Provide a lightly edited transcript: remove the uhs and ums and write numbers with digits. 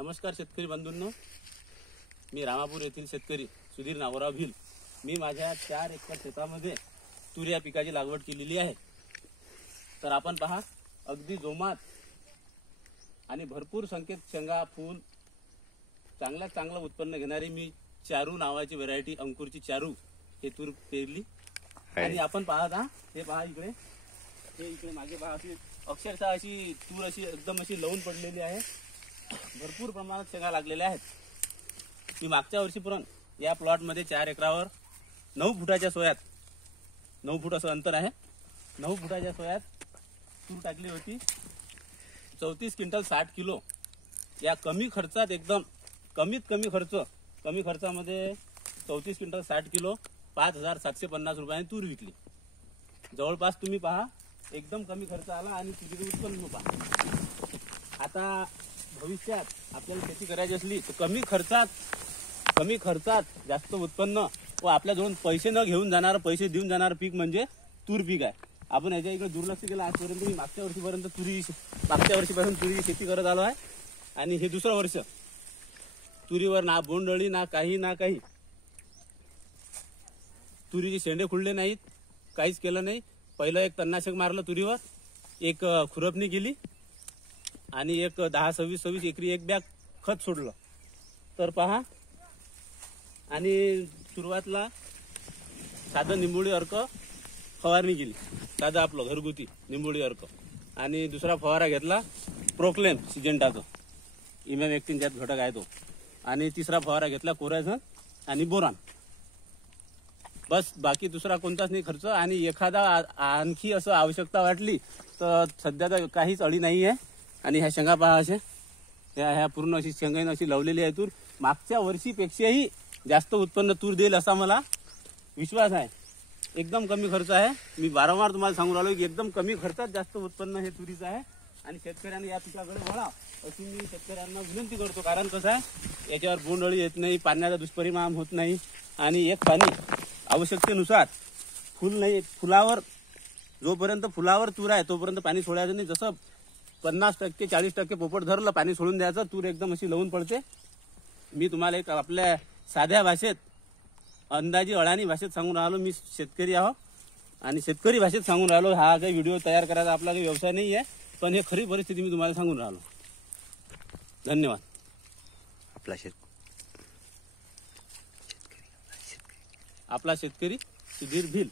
नमस्कार शेतकरी बंधूंनो, मी रामापूर येथील शेतकरी सुधीर नागोराव भिल। मी माझ्या 4 एकर शेतामध्ये तूर या पिकाची लागवड केलेली आहे। तर आपण पहा, अगदी जोमात आणि भरपूर संख्येत शेंगा फूल चांगलं उत्पन्न घेणारी मी चारू नावाची व्हरायटी अंकुरची चारू हे तूर पेरली। आणि आपण पाहत आहात, हे पहा इकडे मागे पहा, अशी अक्षरशः अशी तूर अशी एकदम अशी लवून पडलेली आहे। भरपूर प्रमाणात शेंगा लागलेल्या आहेत। मी मागच्या वर्षीपर्यंत या प्लॉट मध्ये 4 एकरावर 9 फुटाच्या सोयात 9 फूट असं अंतर आहे, 9 फुटाच्या सोयात तूर टाकली होती। 34 क्विंटल 60 किलो या कमी खर्चात, एकदम कमी खर्चामध्ये 34 क्विंटल 60 किलो 5750 रुपयाने तूर विकली। जवळपास तुम्ही पहा, एकदम कमी खर्च आला आणि तुरीचं उत्पन्न पहा। आता भविष्यात आपल्याला शेती करायची असली तर कमी खर्चात जास्त उत्पन्न व आपल्याजवळून पैसे न घेऊन जाणार, पैसे देऊन जाणार पीक म्हणजे तूर पीक आहे। आपण याच्या इकडे दुर्लक्ष केलं आजपर्यंत। मी मागच्या वर्षीपासून तुरीची शेती करत आलो आहे आणि हे दुसरं वर्ष। तुरीवर ना बोंडअळी ना काही तुरीचे शेंडे खुडले नाहीत, काहीच केलं नाही। पहिलं एक तणनाशक मारलं तुरीवर, एक खुरपणी केली आणि एक 10-26 एकरी एक बॅग खत सोडलं। तर पहा, आणि सुरुवातीला साधं निंबोळी अर्क फवारणी केली, साधं आपलं घरगुती निंबोळी अर्क। आणि दुसरा फवारा घेतला प्रोक्लेम सिजेंटाचा, इमॅमेक्टिन ज्यात घटक आहे तो। आणि तिसरा फवारा घेतला कोराझन आणि बोरान। बस, बाकी दुसरा कोणताच नाही खर्च। आणि एखादा आणखी असं आवश्यकता वाटली तर सध्या तर काहीच अळी नाही आहे। आणि ह्या शेंगा पहा, असे ह्या पूर्ण अशी शेंगाईनं अशी लावलेली आहे तूर। मागच्या वर्षीपेक्षाही जास्त उत्पन्न तूर देईल असा मला विश्वास आहे। एकदम कमी खर्च आहे। मी वारंवार तुम्हाला सांगून राहिलो की एकदम कमी खर्चात जास्त उत्पन्न हे तुरीचं आहे। आणि शेतकऱ्यांनी या पिकाकडे वळा अशी मी शेतकऱ्यांना विनंती करतो। कारण कसं आहे, याच्यावर बोंडअळी येत नाही, पाण्याचा दुष्परिणाम होत नाही। आणि एक पाणी आवश्यकतेनुसार, फुलावर जोपर्यंत फुलावर तूर आहे तोपर्यंत पाणी सोडायचं नाही। जसं 50% 40% पोपट धरलं, पाणी सोडून द्यायचं, तूर एकदम अशी लवून पडते। मी तुम्हाला एक आपल्या साध्या भाषेत, अंदाजी अडाणी भाषेत सांगून राहिलो। मी शेतकरी आहो आणि शेतकरी भाषेत सांगून राहिलो। हा काही व्हिडिओ तयार करायचा आपला काही व्यवसाय नाही आहे, पण हे खरी परिस्थिती मी तुम्हाला सांगून राहिलो। धन्यवाद। आपला शेतकरी सुधीर भिल।